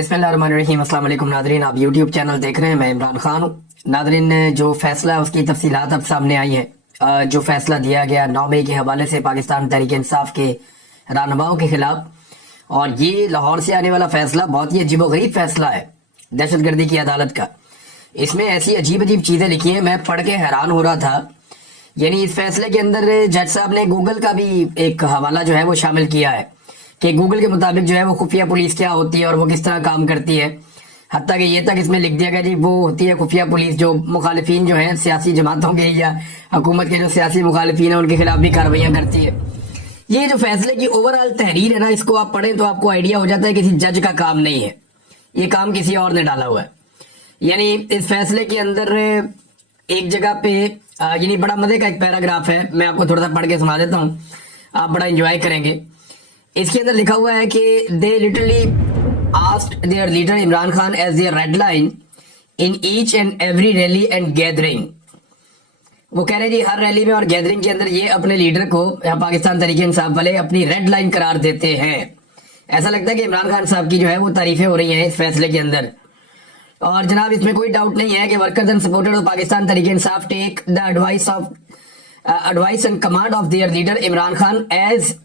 बिस्मिल्लाहिर्रहमानिर्रहीम। अस्सलाम वालेकुम नादरीन, आप यूट्यूब चैनल देख रहे हैं, मैं इमरान खान हूँ। नादरीन, जो फैसला है उसकी तफसीलात अब सामने आई है। जो फैसला दिया गया 9 मई के हवाले से पाकिस्तान तहरीक इंसाफ के रहनुमाओं के खिलाफ, और ये लाहौर से आने वाला फैसला बहुत ही अजीबोगरीब फैसला है दहशतगर्दी की अदालत का। इसमें ऐसी अजीब अजीब चीज़ें लिखी हैं, मैं पढ़ के हैरान हो रहा था। यानी इस फैसले के अंदर जज साहब ने गूगल का भी एक हवाला जो है वो शामिल किया है कि गूगल के मुताबिक जो है वो खुफिया पुलिस क्या होती है और वो किस तरह काम करती है। हत्ता कि ये तक इसमें लिख दिया गया जी वो होती है खुफिया पुलिस जो मुखालिफिन जो हैं सियासी जमातों के या हुकूमत के जो सियासी मुखालिफिन हैं उनके खिलाफ भी कार्रवाइयाँ करती है। ये जो फैसले की ओवरऑल तहरीर है ना, इसको आप पढ़ें तो आपको आइडिया हो जाता है किसी जज का काम नहीं है, ये काम किसी और ने डाला हुआ है। यानी इस फैसले के अंदर एक जगह पे यानी बड़ा मजे का एक पैराग्राफ है, मैं आपको थोड़ा सा पढ़ के सुना देता हूँ, आप बड़ा एंजॉय करेंगे। इसके अंदर लिखा हुआ है कि they literally asked their leader Imran Khan as their red line in each and every rally and gathering. वो कह रहे हैं जी हर रैली में और गैदरिंग के अंदर ये अपने लीडर को पाकिस्तान तहरीक इंसाफ वाले अपनी रेड लाइन करार देते हैं। ऐसा लगता है कि इमरान खान साहब की जो है वो तारीफें हो रही हैं इस फैसले के अंदर। और जनाब इसमें कोई डाउट नहीं है कि workers and supporters of Pakistan Tehreek Insaf take the advice and command of their leader Imran Khan as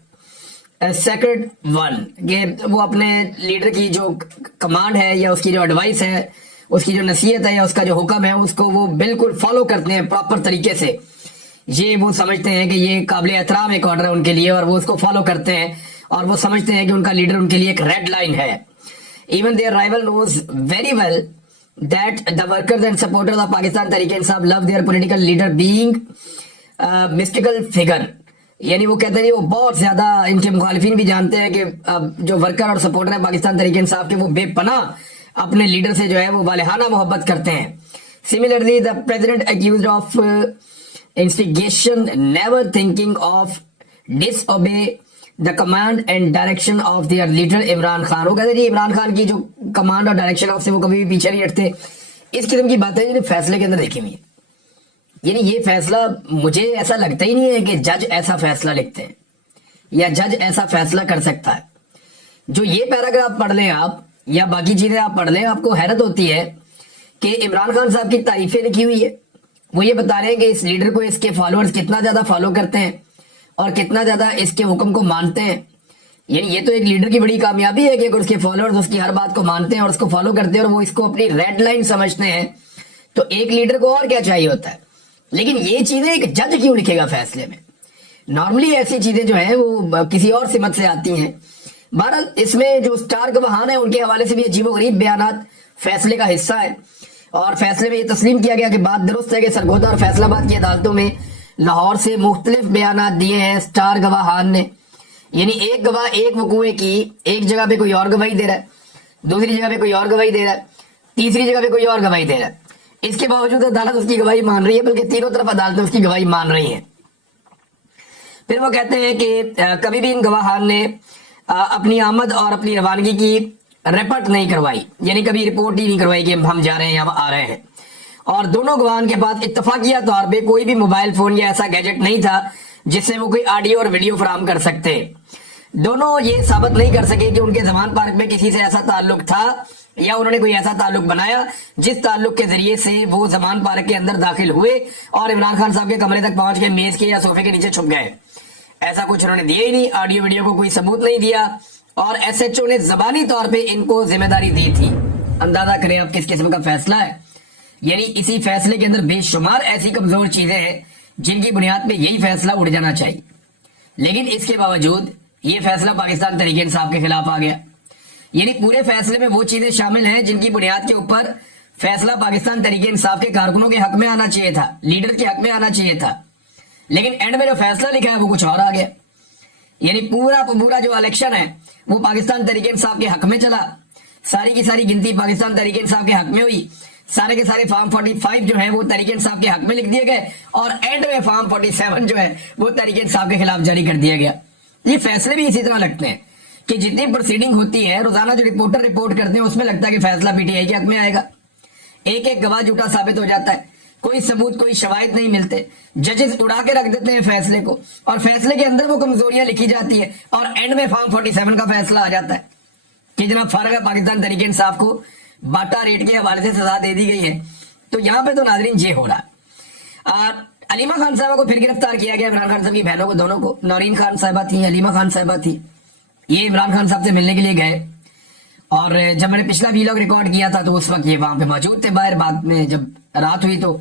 sacred one, कि वो अपने लीडर की जो कमांड है या उसकी जो एडवाइस है, उसकी जो नसीहत है या उसका जो हुक्म है, उसको वो बिल्कुल फॉलो करते हैं प्रॉपर तरीके से। ये वो समझते हैं कि ये काबिल एहतराम एक ऑर्डर है उनके लिए और वो उसको फॉलो करते हैं और वो समझते हैं कि उनका लीडर उनके लिए एक रेड लाइन है। Even their rival knows very well that the workers and supporters of Pakistan Tehreek Insaf love their political leader being mystical figure. यानी वो कहते हैं वो बहुत ज्यादा, इनके मुखालिफिन भी जानते हैं कि जो वर्कर और सपोर्टर है पाकिस्तान तहरीक इंसाफ के वो बेपनाह अपने लीडर से जो है वो वालेहाना मोहब्बत करते हैं। Similarly the president accused of instigation never thinking of disobey the command and direction of their leader Imran Khan. वो कहते हैं जी इमरान खान की जो कमांड और डायरेक्शन ऑफ से वो कभी भी पीछे नहीं हटते। इस किस्म की बातें जो फैसले के अंदर देखी हुई है। यानी ये फैसला मुझे ऐसा लगता ही नहीं है कि जज ऐसा फैसला लिखते हैं या जज ऐसा फैसला कर सकता है। जो ये पैराग्राफ पढ़ लें आप या बाकी चीजें आप पढ़ लें, आपको हैरत होती है कि इमरान खान साहब की तारीफें लिखी हुई है। वो ये बता रहे हैं कि इस लीडर को इसके फॉलोअर्स कितना ज्यादा फॉलो करते हैं और कितना ज्यादा इसके हुक्म को मानते हैं। यानी ये तो एक लीडर की बड़ी कामयाबी है कि अगर उसके फॉलोअर्स उसकी हर बात को मानते हैं और उसको फॉलो करते हैं और वो इसको अपनी रेड लाइन समझते हैं, तो एक लीडर को और क्या चाहिए होता है। लेकिन ये चीजें एक जज क्यों लिखेगा फैसले में? नॉर्मली ऐसी चीजें जो है वो किसी और सिमत से आती हैं। बहरहाल इसमें जो स्टार गवाहान है उनके हवाले से भी अजीबोगरीब बयानात फैसले का हिस्सा है। और फैसले में ये तस्लीम किया गया कि बात दुरुस्त है कि सरगोदा और फैसलाबाद की अदालतों में लाहौर से मुख्तलिफ बयानात दिए हैं स्टार गवाहान ने। यानी एक गवाह एक वकूए की एक जगह पे कोई और गवाही दे रहा है, दूसरी जगह पे कोई और गवाही दे रहा है, तीसरी जगह पे कोई और गवाही दे रहा है। इसके बावजूद अदालत उसकी गवाही मान रही है, बल्कि तीनों तरफ अदालतें उसकी गवाही मान रही हैं। फिर वो कहते हैं कि कभी भी इन गवाहान ने अपनी आमद और अपनी रवानगी की रिपोर्ट नहीं करवाई, यानी कभी रिपोर्ट ही नहीं करवाई कि हम जा रहे हैं या आ रहे हैं। और दोनों गवाहान के पास इत्तफाकिया तौर पे कोई भी मोबाइल फोन या ऐसा गैजेट नहीं था जिससे वो कोई ऑडियो और वीडियो फराहम कर सकते। दोनों ये साबित नहीं कर सके कि उनके जमान पार्क में किसी से ऐसा ताल्लुक था या उन्होंने कोई ऐसा ताल्लुक बनाया जिस ताल्लुक के जरिए से वो जमान पार्क के अंदर दाखिल हुए और इमरान खान साहब के कमरे तक पहुंच के मेज के या सोफे के नीचे छुप गए। ऐसा कुछ उन्होंने दिया ही नहीं, ऑडियो वीडियो को कोई सबूत नहीं दिया और एसएचओ ने जबानी तौर पे इनको जिम्मेदारी दी थी। अंदाजा करें आप किस किस्म का फैसला है। यानी इसी फैसले के अंदर बेशुमार ऐसी कमजोर चीजें हैं जिनकी बुनियाद पे यही फैसला उड़ जाना चाहिए। लेकिन इसके बावजूद ये फैसला पाकिस्तान तहरीक इंसाफ के खिलाफ आ गया। यानी पूरे फैसले में वो चीजें शामिल हैं जिनकी बुनियाद के ऊपर फैसला पाकिस्तान तहरीक इंसाफ के कारकुनों के हक में आना चाहिए था, लीडर के हक में आना चाहिए था। लेकिन एंड में जो फैसला लिखा है वो कुछ और आ गया। यानी पूरा जो इलेक्शन है वो पाकिस्तान तहरीक इंसाफ के हक में चला, सारी की सारी गिनती पाकिस्तान तहरीक इंसाफ के हक में हुई, सारे के सारे फॉर्म 45 जो है वो तहरीक इंसाफ के हक में लिख दिए गए और एंड में फॉर्म 47 जो है वो तहरीक इंसाफ के खिलाफ जारी कर दिया गया। ये फैसले भी इसी तरह लगते हैं कि जितनी प्रोसीडिंग होती है रोजाना जो रिपोर्टर रिपोर्ट करते हैं उसमें लगता है कि फैसला पीटीआई के हक में आएगा। एक एक गवाह झूठा साबित हो जाता है, कोई सबूत कोई शवाहिद नहीं मिलते, जजेस उड़ा के रख देते हैं फैसले को और फैसले के अंदर वो कमजोरियां लिखी जाती है और एंड में फॉर्म 47 का फैसला आ जाता है। कि जनाब फारग पाकिस्तान तहरीक इंसाफ को बाटा रेट के हवाले से सजा दे दी गई है। तो यहाँ पे तो नाजरीन ये हो रहा है। अलीमा खान साहबा को फिर गिरफ्तार किया गया, इमरान खान साहब की बहनों को दोनों को। नौरीन खान साहबा थी, अलीमा खान साहबा थी, ये इमरान खान साहब से मिलने के लिए गए और जब मैंने पिछला वीलॉग रिकॉर्ड किया था तो उस वक्त ये वहां पे मौजूद थे बाहर। बाद में जब रात हुई तो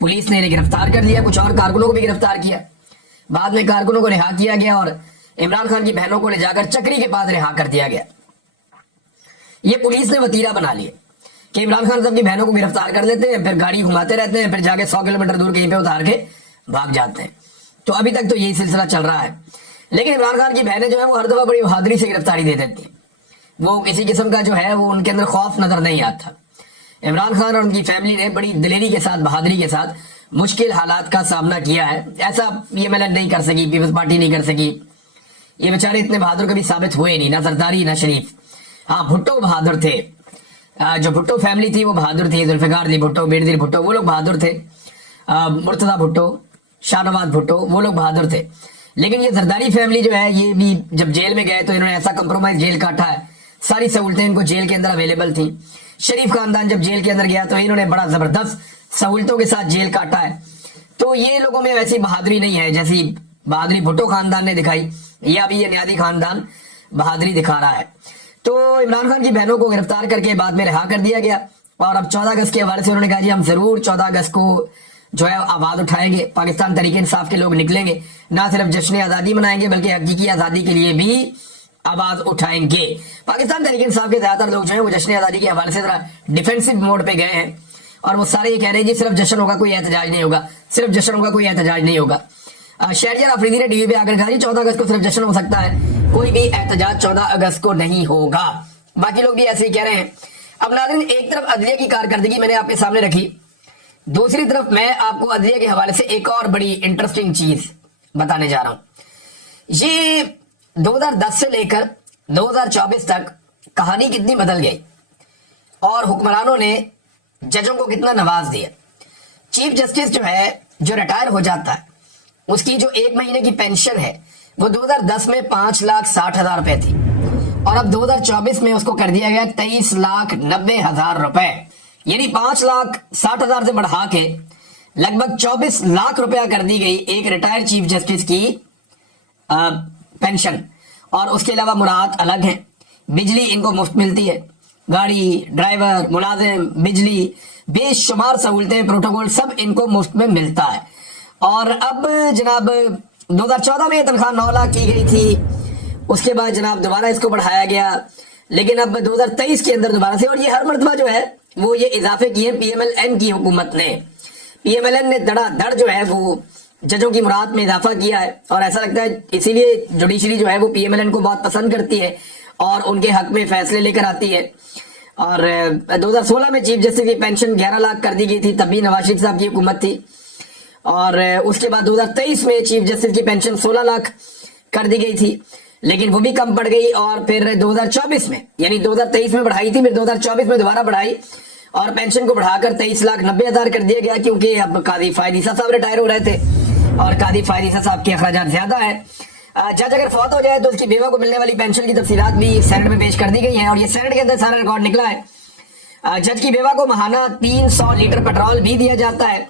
पुलिस ने इन्हें गिरफ्तार कर लिया, कुछ और कारकुनों को भी गिरफ्तार किया। बाद में कारकुनों को रिहा किया गया और इमरान खान की बहनों को ले जाकर चक्री के पास रिहा कर दिया गया। ये पुलिस ने वतीरा बना लिया कि इमरान खान साहब की बहनों को गिरफ्तार कर लेते हैं, फिर गाड़ी घुमाते रहते हैं, फिर जाके 100 किलोमीटर दूर कहीं पे उतार के भाग जाते हैं। तो अभी तक तो यही सिलसिला चल रहा है। लेकिन इमरान खान की बहनें जो है वो हर दफा बड़ी बहादुरी से गिरफ्तारी दे देती हैं। वो किसी किस्म का जो है वो उनके अंदर खौफ नजर नहीं आता। इमरान खान और उनकी फैमिली ने बड़ी दिलेरी के साथ, बहादुरी के साथ मुश्किल हालात का सामना किया है। ऐसा PMLN नहीं कर सकी, पीपल्स पार्टी नहीं कर सकी। ये बेचारे इतने बहादुर कभी साबित हुए नहीं, ना जरदारी ना शरीफ। हाँ, भुट्टो बहादुर थे, जो भुट्टो फैमिली थी वो बहादुर थी। जुल्फिकार अली भुट्टो, बेनजीर भुट्टो, वो लोग बहादुर थे। मुर्तजा भुट्टो, शाहनवाज भुट्टो, वो लोग बहादुर थे। लेकिन ये जरदारी फैमिली जो है ये भी जब जेल में गए तो इन्होंने ऐसा कंप्रोमाइज जेल काटा है, सारी सहूलतें इनको जेल के अंदर अवेलेबल थी। शरीफ खानदान जब जेल के अंदर गया तो इन्होंने बड़ा जबरदस्त सहूलतों के साथ जेल काटा है। तो ये लोगों में वैसी बहादुरी नहीं है जैसी बहादुरी भुट्टो खानदान ने दिखाई, या अभी ये न्यादी खानदान बहादुरी दिखा रहा है। तो इमरान खान की बहनों को गिरफ्तार करके बाद में रिहा कर दिया गया और अब 14 अगस्त के हवाले से उन्होंने कहा जी हम जरूर 14 अगस्त को जो है आवाज उठाएंगे, पाकिस्तान तहरीक इंसाफ के लोग निकलेंगे, ना सिर्फ जश्न आजादी मनाएंगे बल्कि हकीकी आजादी के लिए भी आवाज उठाएंगे। पाकिस्तान तहरीक इंसाफ के ज्यादातर लोग जो है वो जश्न आजादी के हवाले से जरा डिफेंसिव मोड पे गए हैं और वो सारे ये कह रहे हैं जी सिर्फ जश्न होगा, कोई एहतजाज नहीं होगा, सिर्फ जश्न होगा, कोई एहतजाज नहीं होगा। शहरियार अफरीदी ने टीवी पे आकर कहा जी 14 अगस्त को सिर्फ जश्न हो सकता है, कोई भी एहतजाज 14 अगस्त को नहीं होगा। बाकी लोग भी ऐसे ही कह रहे हैं। अब नाज़रीन, एक तरफ अदलिया की कारकर्दगी मैंने आपके सामने रखी, दूसरी तरफ मैं आपको अदलिया के हवाले से एक और बड़ी इंटरेस्टिंग चीज बताने जा रहा हूं। ये 2010 से लेकर 2024 तक कहानी कितनी बदल गई और हुक्मरानों ने जजों को कितना नवाज दिया। चीफ जस्टिस जो है, जो रिटायर हो जाता है, उसकी जो 1 महीने की पेंशन है वो 2010 में 5,60,000 रुपए थी और अब 2024 में उसको कर दिया गया 23,90,000 रुपए, यानी 5,60,000 से बढ़ा के लगभग 24 लाख रुपया कर दी गई एक रिटायर्ड चीफ जस्टिस की पेंशन। और उसके अलावा मुराद अलग है, बिजली इनको मुफ्त मिलती है, गाड़ी, ड्राइवर, मुलाजिम, बिजली, बेशुमार सहूलतें, प्रोटोकॉल सब इनको मुफ्त में मिलता है। और अब जनाब 2014 में तनख्वाह 9 लाख की गई थी, उसके बाद जनाब दोबारा इसको बढ़ाया गया, लेकिन अब 2023 के अंदर दोबारा से, और ये हर मरतबा जो है वो ये इजाफे किए PMLN की हुकूमत ने। PMLN ने धड़ाधड़ जो है वो जजों की मुराद में इजाफा किया है और ऐसा लगता है इसीलिए जुडिशरी जो है वो PMLN को बहुत पसंद करती है और उनके हक में फैसले लेकर आती है। और 2016 में चीफ जस्टिस की पेंशन 11 लाख कर दी गई थी, तब भी नवाज शरीफ साहब की हुकूमत थी। और उसके बाद 2023 में चीफ जस्टिस की पेंशन 16 लाख कर दी गई थी, लेकिन वो भी कम पड़ गई। और फिर 2024 में, यानी 2023 में बढ़ाई थी, फिर 2024 में दोबारा बढ़ाई और पेंशन को बढ़ाकर 23,90,000 कर दिया गया, क्योंकि अब कादी फायद ईसा साहब रिटायर हो रहे थे और कादी फायद ईसा साहब के अखराजात ज्यादा है। जज अगर फौत हो जाए तो उसकी बेवा को मिलने वाली पेंशन की तफसीलात भी सेनेट में पेश कर दी गई हैं और ये सेनेट के अंदर सारा रिकॉर्ड निकला है। जज की बेवा को महाना 300 लीटर पेट्रोल भी दिया जाता है,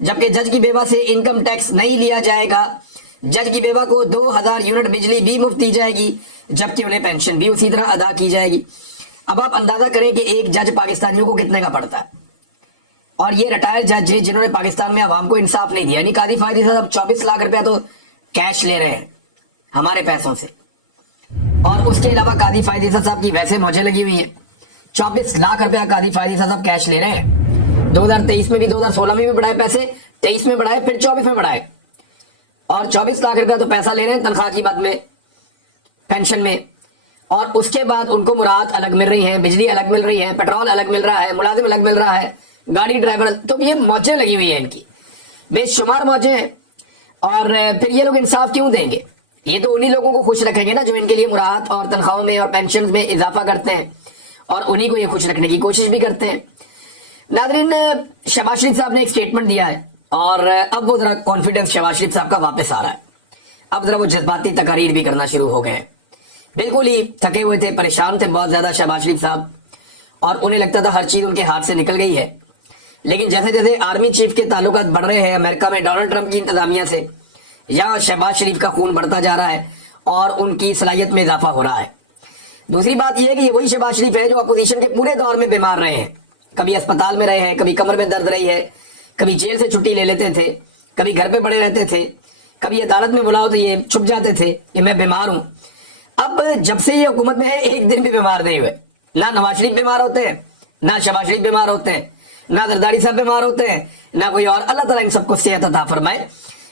जबकि जज की बेवा से इनकम टैक्स नहीं लिया जाएगा। जज की बेवा को 2000 यूनिट बिजली भी मुफ्त दी जाएगी, जबकि उन्हें पेंशन भी उसी तरह अदा की जाएगी। अब आप अंदाजा करें कि एक जज पाकिस्तानियों को कितने का पड़ता है। और ये रिटायर्ड जज जिन्होंने पाकिस्तान में आवाम को इंसाफ नहीं दिया, यानी कादी फायदी साहब 24 लाख रुपया तो कैश ले रहे हैं हमारे पैसों से। और उसके अलावा कादी फायदी साहब की वैसे मौजें लगी हुई हैं। 24 लाख रुपया कादी फायदी साहब कैश ले रहे हैं। 2023 में भी, 2016 में भी बढ़ाए पैसे, 23 में बढ़ाए, फिर 24 में बढ़ाए और 24 लाख रुपया तो पैसा ले रहे हैं तनख्वाह की बात में, पेंशन में। और उसके बाद उनको मुराद अलग मिल रही है, बिजली अलग मिल रही है, पेट्रोल अलग मिल रहा है, मुलाजिम अलग मिल रहा है, गाड़ी, ड्राइवर, तो ये मौजें लगी हुई है इनकी, बेशुमार मौजें हैं। और फिर ये लोग इंसाफ क्यों देंगे? ये तो उन्हीं लोगों को खुश रखेंगे ना जो इनके लिए मुराद और तनख्वाहों में और पेंशन में इजाफा करते हैं और उन्हीं को ये खुश रखने की कोशिश भी करते हैं। नाज़रीन, शहबाज शरीफ साहब ने एक स्टेटमेंट दिया है और अब वो जरा कॉन्फिडेंस शहबाज शरीफ साहब का वापस आ रहा है। अब जरा वो जज्बाती तकारीर भी करना शुरू हो गए हैं। बिल्कुल ही थके हुए थे, परेशान थे बहुत ज्यादा शहबाज शरीफ साहब, और उन्हें लगता था हर चीज उनके हाथ से निकल गई है। लेकिन जैसे जैसे आर्मी चीफ के ताल्लुकात बढ़ रहे हैं अमेरिका में डोनाल्ड ट्रंप की इंतजामिया से, यहाँ शहबाज शरीफ का खून बढ़ता जा रहा है और उनकी सलाहियत में इजाफा हो रहा है। दूसरी बात यह है कि ये वही शहबाज शरीफ है जो अपोजिशन के पूरे दौर में बीमार रहे हैं, कभी अस्पताल में रहे हैं, कभी कमर में दर्द रही है, कभी जेल से छुट्टी ले लेते थे, कभी घर पे पड़े रहते थे, कभी अदालत में बुलाओ तो ये छुप जाते थे कि मैं बीमार हूं। अब जब से ये हुकूमत में है एक दिन भी बीमार नहीं हुए। ना नवाज शरीफ बीमार होते हैं, ना शहबाज शरीफ बीमार होते हैं, ना जरदारी साहब बीमार होते हैं, ना कोई और। अल्लाह ताला इन सबको सेहत अता फरमाए।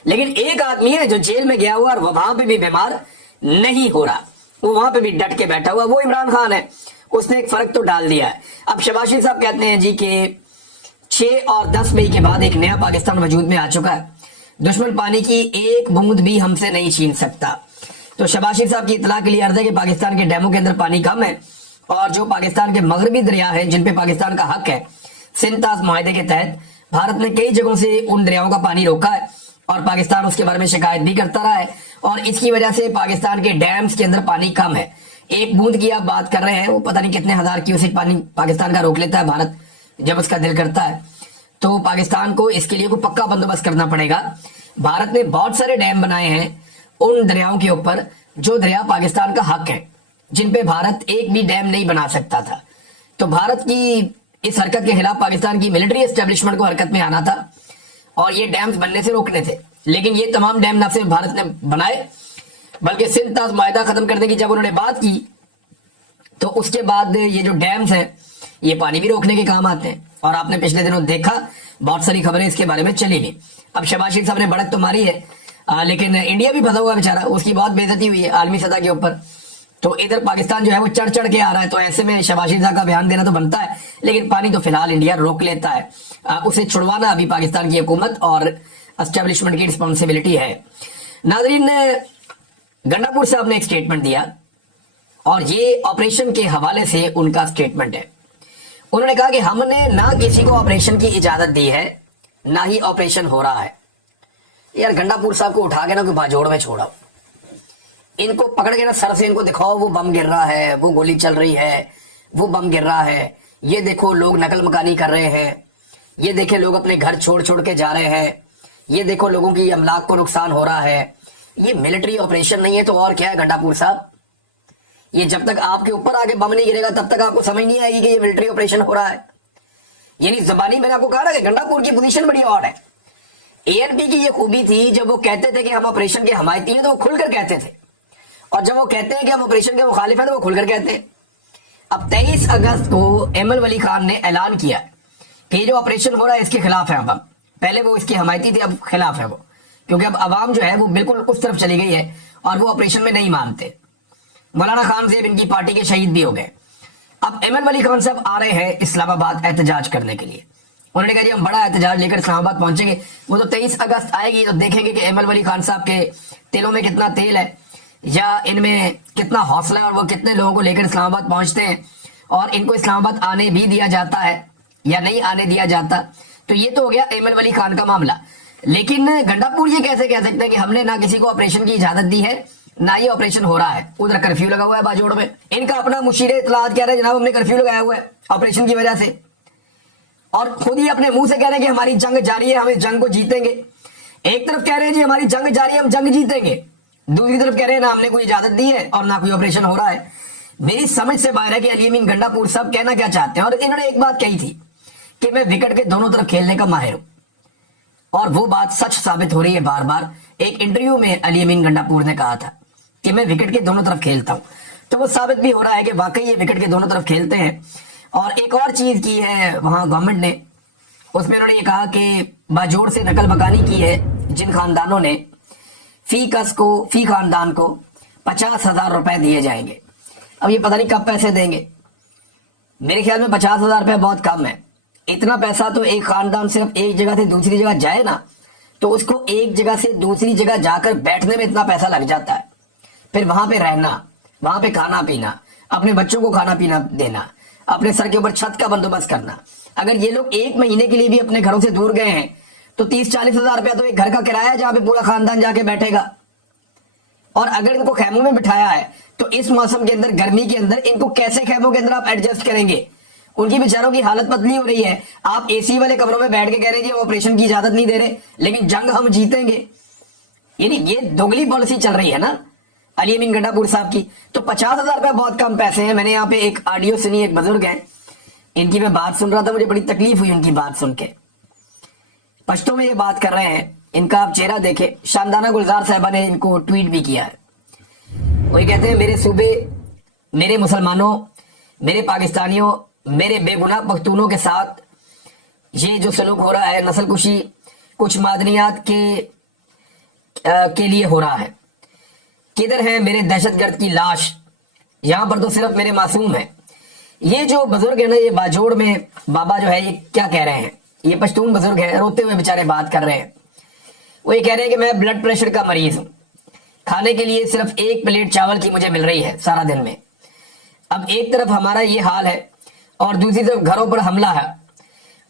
लेकिन एक आदमी है जो जेल में गया हुआ और वहां पे भी बीमार नहीं हो रहा, वो वहां पे भी डट के बैठा हुआ, वो इमरान खान है। उसने एक फर्क तो डाल दिया है। अब शहबाज शरीफ साहब कहते हैं जी कि 6 और 10 मई के बाद एक नया पाकिस्तान वजूद में आ चुका है, दुश्मन पानी की एक बूंद भी हमसे नहीं छीन सकता। तो शहबाज शरीफ साहब की इतला के लिए अर्ज है कि पाकिस्तान के डैमों के अंदर पानी कम है, और जो पाकिस्तान के मगरबी दरिया है जिन पे पाकिस्तान का हक है, सिंध-ताज मुआहदे के तहत भारत ने कई जगहों से उन दरियाओं का पानी रोका है और पाकिस्तान उसके बारे में शिकायत भी करता रहा है, और इसकी वजह से पाकिस्तान के डैम्स के अंदर पानी कम है। एक बूंद की आप बात कर रहे हैं, वो पता नहीं कितने हजार क्यूसेक पानी पाकिस्तान का रोक लेता है भारत जब उसका दिल करता है। तो पाकिस्तान को इसके लिए कोई पक्का बंदोबस्त करना पड़ेगा। भारत ने बहुत सारे डैम बनाए हैं उन दरियाओं के ऊपर जो दरिया पाकिस्तान का हक है, जिन पे भारत एक भी डैम नहीं बना सकता था। तो भारत की इस हरकत के खिलाफ पाकिस्तान की मिलिट्री एस्टेब्लिशमेंट को हरकत में आना था और ये डैम्स बनने से रोकने थे। लेकिन ये तमाम डैम न सिर्फ भारत ने बनाए, बल्कि सिंध-ताज मुआहदा खत्म करने की जब उन्होंने बात की तो उसके बाद ये जो डैम्स हैं ये पानी भी रोकने के काम आते हैं। और आपने पिछले दिनों देखा, बहुत सारी खबरें इसके बारे में चली भी। अब शहबाज शरीफ साहब ने बढ़त तो मारी है, लेकिन इंडिया भी फंसा हुआ बेचारा, उसकी बहुत बेइज्जती हुई है आलमी सतह के ऊपर। तो इधर पाकिस्तान जो है वो चढ़ चढ़ के आ रहा है, तो ऐसे में शहबाज शरीफ साहब का बयान देना तो बनता है, लेकिन पानी तो फिलहाल इंडिया रोक लेता है। उसे छुड़वाना अभी पाकिस्तान की हुकूमत और एस्टेब्लिशमेंट की रिस्पॉन्सिबिलिटी है। नाजरीन, गंडापुर साहब ने एक स्टेटमेंट दिया और ये ऑपरेशन के हवाले से उनका स्टेटमेंट है। उन्होंने कहा कि हमने ना किसी को ऑपरेशन की इजाजत दी है, ना ही ऑपरेशन हो रहा है। यार गंडापुर साहब को उठा के ना कोई बाजोड़ में छोड़ाओ, इनको पकड़ के ना सर से इनको दिखाओ वो बम गिर रहा है, वो गोली चल रही है, वो बम गिर रहा है, ये देखो लोग नकल मकानी कर रहे हैं, ये देखे लोग अपने घर छोड़ छोड़ के जा रहे हैं, ये देखो लोगों की अमलाक को नुकसान हो रहा है। ये मिलिट्री ऑपरेशन नहीं है तो और क्या है गंडापुर साहब? ये जब तक आपके ऊपर आके बम नहीं गिरेगा तब तक आपको समझ नहीं आएगी कि ये मिलिट्री ऑपरेशन हो रहा है। यानी जबानी मैंने आपको कहा ना कि गंडापुर की पोजीशन बड़ी ऑड है। एएनपी की ये खूबी थी, जब वो कहते थे कि हम ऑपरेशन के हमायती हैं तो वो खुलकर कहते थे, और जब वो कहते हैं कि हम ऑपरेशन के मुखालिफ हैं तो वो खुलकर कहते हैं। अब 23 अगस्त को एमएल वली खान ने ऐलान किया कि जो ऑपरेशन हो रहा है इसके खिलाफ है। अब पहले वो इसके हमायती थे, अब खिलाफ है वो, क्योंकि अब अवाम जो है वो बिल्कुल उस तरफ चली गई है और वो ऑपरेशन में नहीं मानते। मौलाना खान साहब इनकी पार्टी के शहीद भी हो गए। अब एमएल वली खान साहब आ रहे हैं इस्लामाबाद एहतजाज करने के लिए। उन्होंने कहा जी हम बड़ा एहतजाज लेकर इस्लामाबाद पहुंचेंगे। वो तो 23 अगस्त आएगी तो देखेंगे कि एमएल वली खान साहब के तिलों में कितना तेल है या इनमें कितना हौसला है और वो कितने लोगों को लेकर इस्लामाबाद पहुंचते हैं, और इनको इस्लामाबाद आने भी दिया जाता है या नहीं आने दिया जाता। तो ये तो हो गया एमएल वली खान का मामला। लेकिन गंडापुर ये कैसे कह सकते हैं कि हमने ना किसी को ऑपरेशन की इजाजत दी है, ना ये ऑपरेशन हो रहा है? उधर कर्फ्यू लगा हुआ है बाजोड़ में। इनका अपना मुशीर इत्तलात कह रहे हैं जनाब हमने कर्फ्यू लगाया हुआ है ऑपरेशन की वजह से, और खुद ही अपने मुंह से कह रहे हैं कि हमारी जंग जारी है, हम इस जंग को जीतेंगे। एक तरफ कह रहे हैं जी हमारी जंग जारी है, हम जंग जीतेंगे, दूसरी तरफ कह रहे हैं ना हमने कोई इजाजत दी है और ना कोई ऑपरेशन हो रहा है। मेरी समझ से बाहर है कि अली अमीन गंडापुर साहब कहना क्या चाहते हैं। और इन्होंने एक बात कही थी कि मैं विकेट के दोनों तरफ खेलने का माहिर हूं, और वो बात सच साबित हो रही है बार बार। एक इंटरव्यू में अली अमीन गंडापुर ने कहा था कि मैं विकेट के दोनों तरफ खेलता हूं, तो वो साबित भी हो रहा है कि वाकई ये विकेट के दोनों तरफ खेलते हैं। और एक और चीज की है वहां गवर्नमेंट ने, उसमें उन्होंने ये कहा कि बाजोड़ से नकल मकानी की है जिन खानदानों ने, फी खानदान को 50,000 रुपए दिए जाएंगे। अब ये पता नहीं कब पैसे देंगे। मेरे ख्याल में 50,000 रुपए बहुत कम है। इतना पैसा तो एक खानदान सिर्फ एक जगह से दूसरी जगह जाए ना, तो उसको एक जगह से दूसरी जगह जाकर बैठने में इतना पैसा लग जाता है, फिर वहां पे रहना, वहां पे खाना पीना, अपने बच्चों को खाना पीना देना, अपने सर के ऊपर छत का बंदोबस्त करना। अगर ये लोग 1 महीने के लिए भी अपने घरों से दूर गए हैं तो 30-40 हजार रुपया तो एक घर का किराया है जहां पे पूरा खानदान जाके बैठेगा। اور اگر ان کو خیموں میں بٹھایا ہے تو اس موسم کے اندر گرمی کے اندر ان کو کیسے خیموں کے اندر آپ ایڈجسٹ کریں گے؟ ان کی بیچاروں کی حالت پتلی ہو رہی ہے. آپ اے سی والے کمروں میں بیٹھ کے کہہ رہے ہیں آپریشن کی اجازت نہیں دے رہے, لیکن جنگ ہم جیتیں گے. یعنی یہ دوگلی پالیسی چل رہی ہے نا علی امین گنڈا پور صاحب کی. تو 50,000 روپے بہت کم پیسے ہیں. میں نے یہاں پہ ایک آڈیو سنی, ایک بزرگ ہیں, ان کی میں بات سن رہا تھا, مجھے بڑی تکلیف ہوئی ان کی بات سن کے. پشتوں میں یہ بات کر رہے ہیں, ان کا آپ چہرہ دیکھیں. شاندانہ گلزار صاحبہ نے ان کو ٹویٹ بھی کیا ہے. وہی کہتے ہیں میرے صوبے, میرے مسلمانوں, میرے پاکستانیوں, میرے بے گناہ پختونوں کے ساتھ یہ جو سلوک ہو رہا ہے, نسل کشی کچھ معدنیات کے لیے ہو رہا ہے. کدھر ہے میرے دہشت گرد کی لاش؟ یہاں پر تو صرف میرے معصوم ہیں. یہ جو بزرگ ہے نا, یہ باجوڑ میں بابا جو ہے, یہ کیا کہہ رہے ہیں؟ یہ پشتون بزرگ ہیں, روتے ہوئے بےچارے بات کر رہے ہیں. وہ یہ کہہ رہے ہیں کہ میں بلڈ پریشر کا مریض ہوں, کھانے کے لیے صرف 1 پلیٹ چاول کی مجھے مل رہی ہے سارا دن میں. اب ایک طرف ہمارا یہ حال ہے اور دوسری طرف گھروں پر حملہ ہے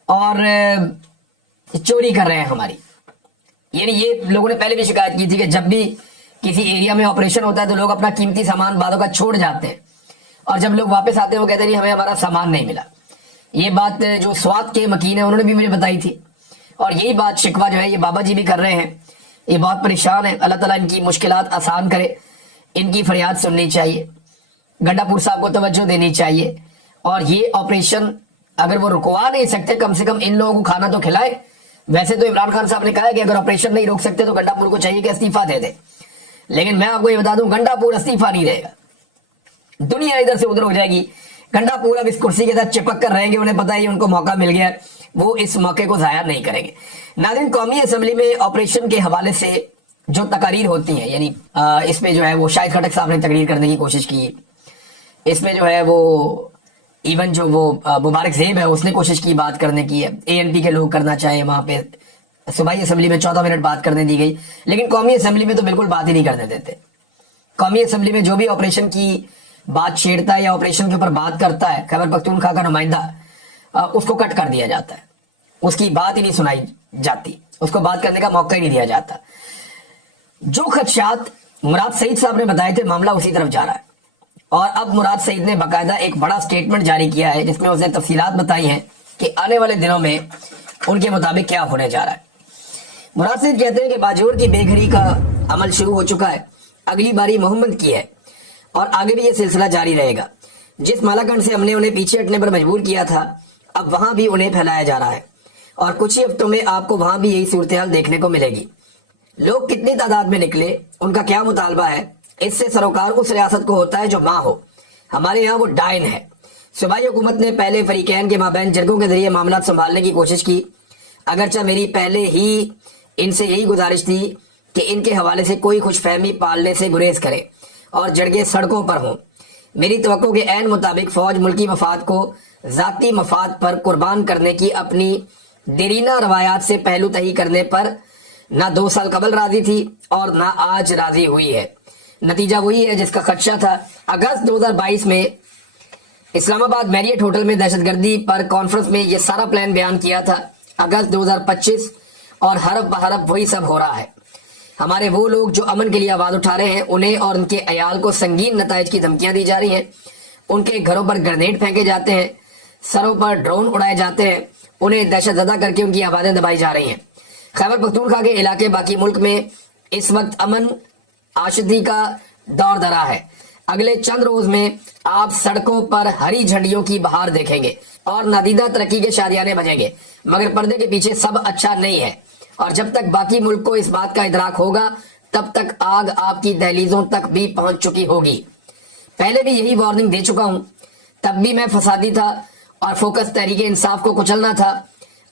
اور چوری کر رہے ہیں ہماری. یعنی یہ لوگوں نے پہلے بھی شکایت کی تھی کہ جب بھی کسی ایریا میں آپریشن ہوتا ہے تو لوگ اپنا قیمتی سامان بعدوں کا چھوڑ جاتے ہیں, اور جب لوگ واپس آتے ہیں وہ کہتے ہیں ہمیں ہمارا سامان نہیں ملا. یہ بات جو سوات کے مکین ہیں انہوں نے بھی مجھے بتائی تھی, اور یہی بات شکوہ جو ہے یہ بابا جی بھی کر رہے ہیں. یہ بہت پریشان ہیں. اللہ تعالیٰ ان کی مشکلات آسان کرے. ان کی فریاد سننی چاہیے, گنڈا پور صاحب کو توجہ دینی چاہیے, اور یہ آپریشن اگر وہ رکوا نہیں سکتے کم سے کم ان لوگوں کو کھانا تو کھلائے. ویسے تو عمران خان صاحب نے کہا ہے کہ اگر آپریشن نہیں روک سکتے تو گنڈا پور کو چاہیے کہ استعفیٰ دے دے. لیکن میں آپ کو یہ بتا دوں, گنڈا پور استعفیٰ نہیں دے گا. دنیا ادھر سے ادھر ہو جائے گی, گنڈا پور اب اس کرسی کے ساتھ چپک کر رہیں گے. انہیں پتہ ہے ان کو موقع مل گیا, وہ اس موقع کو ضائع نہیں کریں گے. ناظرین, قومی اسمبلی میں آپریشن کے حوالے سے جو تقاریر ہوتی ہیں, یعنی اس میں جو ہے وہ شاہد خٹک صاحب نے تقریر کرنے کی کوشش کی. اس میں جو ہے وہ ایون جو وہ مبارک زیب ہے اس نے کوشش کی بات کرنے کی ہے. اے این پی کے لوگ کرنا چاہیں, وہاں پہ صوبائی اسمبلی میں 14 منٹ بات کرنے دی گئی, لیکن قومی اسمبلی میں تو بالکل بات ہی نہیں کرنے دیتے. قومی اسمبلی میں جو بھی آپریشن کی بات چھیڑتا ہے یا آپریشن کے اوپر بات کرتا ہے, خیبر پختونخوا کا نمائندہ, اس کو کٹ کر دیا جاتا ہے. اس کی بات ہی نہیں سنائی جاتی, اس کو بات کرنے کا موقع ہی نہیں دیا جاتا. جو خدشات مراد سعید صاحب نے بتائے تھے, معاملہ اسی طرف جا رہا ہے. اور اب مراد سعید نے باقاعدہ ایک بڑا سٹیٹمنٹ جاری کیا ہے جس میں اس نے تفصیلات بتائی ہیں کہ آنے والے دنوں میں ان کے مطابق کیا ہونے جا رہا ہے. مراد سعید کہتے ہیں کہ باجوڑ کی بے گھری کا عمل شروع ہو چکا ہے, اگلی باری محمد کی ہے, اور آگے بھی یہ سلسلہ جاری رہے گا. جس مالاکنڈ سے ہم نے انہیں پیچھے ہٹنے پر مجبور کیا تھا, اب وہاں بھی انہیں پھیلایا جا رہا ہے, اور کچھ ہی ہفتوں میں آپ کو وہاں بھی یہی صورتحال دیکھنے کو ملے گی. لوگ کتنی تعداد میں نکلے, ان کا کیا مطالبہ ہے, اس سے سروکار اس ریاست کو ہوتا ہے جو ماں ہو. ہمارے یہاں وہ ڈائن ہے. صوبائی حکومت نے پہلے فریقین کے مابین جرگوں کے ذریعے معاملات سنبھالنے کی کوشش کی, اگرچہ میری پہلے ہی ان سے یہی گزارش تھی کہ ان کے حوالے سے کوئی خوش فہمی پالنے سے گریز کرے اور جرگے سڑکوں پر ہوں. میری توقع کے عین مطابق فوج ملکی مفاد کو ذاتی مفاد پر قربان کرنے کی اپنی دیرینہ روایات سے پہلو تہی کرنے پر نہ 2 سال قبل راضی تھی اور نہ آج راضی ہوئی ہے. نتیجہ وہی ہے جس کا خدشہ تھا. اگست 2022 میں اسلام آباد میریٹ ہوٹل میں دہشت گردی پر کانفرنس میں یہ سارا پلان بیان کیا تھا. اگست 2025 اور حرف بحرف وہی سب ہو رہا ہے. ہمارے وہ لوگ جو امن کے لیے آواز اٹھا رہے ہیں, انہیں اور ان کے عیال کو سنگین نتائج کی دھمکیاں دی جا رہی ہیں. ان کے گھروں پر گرنیڈ پھینکے جاتے ہیں, سروں پر ڈرون اڑائے جاتے ہیں, انہیں دہشت زدہ کر کے ان کی آوازیں دبائی جا رہی ہیں. خیبر پختونخوا کے علاقے باقی ملک میں اس وقت امن آشتی کا دور درا ہے. اگلے چند روز میں آپ سڑکوں پر ہری جھنڈیوں کی بہار دیکھیں گے اور نادیدہ ترقی کے شادیانے بجیں گے, مگر پردے کے پیچھے سب اچھا نہیں ہے. اور جب تک باقی ملک کو اس بات کا ادراک ہوگا تب تک آگ آپ کی دہلیزوں تک بھی پہنچ چکی ہوگی. پہلے بھی یہی وارننگ دے چکا ہوں, تب بھی میں فسادی تھا اور فوکس تحریک انصاف کو کچلنا تھا.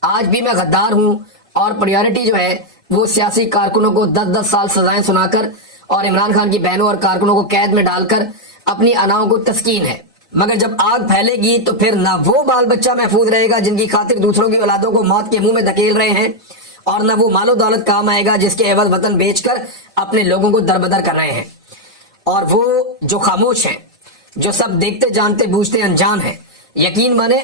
آج بھی میں غدار ہوں اور پریورٹی جو ہے وہ سیاسی کارکنوں کو 10-10 سال سزائیں سنا کر اور عمران خان کی بہنوں اور کارکنوں کو قید میں ڈال کر اپنی اناؤں کو تسکین ہے. مگر جب آگ پھیلے گی تو پھر نہ وہ بال بچہ محفوظ رہے گا جن کی خاطر دوسروں کی اولادوں کو موت کے منہ میں دھکیل رہے ہیں, اور نہ وہ مال و دولت کام آئے گا جس کے عوض وطن بیچ کر اپنے لوگوں کو دربدر کر رہے ہیں. اور وہ جو خاموش ہیں, جو سب دیکھتے جانتے بوجھتے انجان ہیں, یقین مانے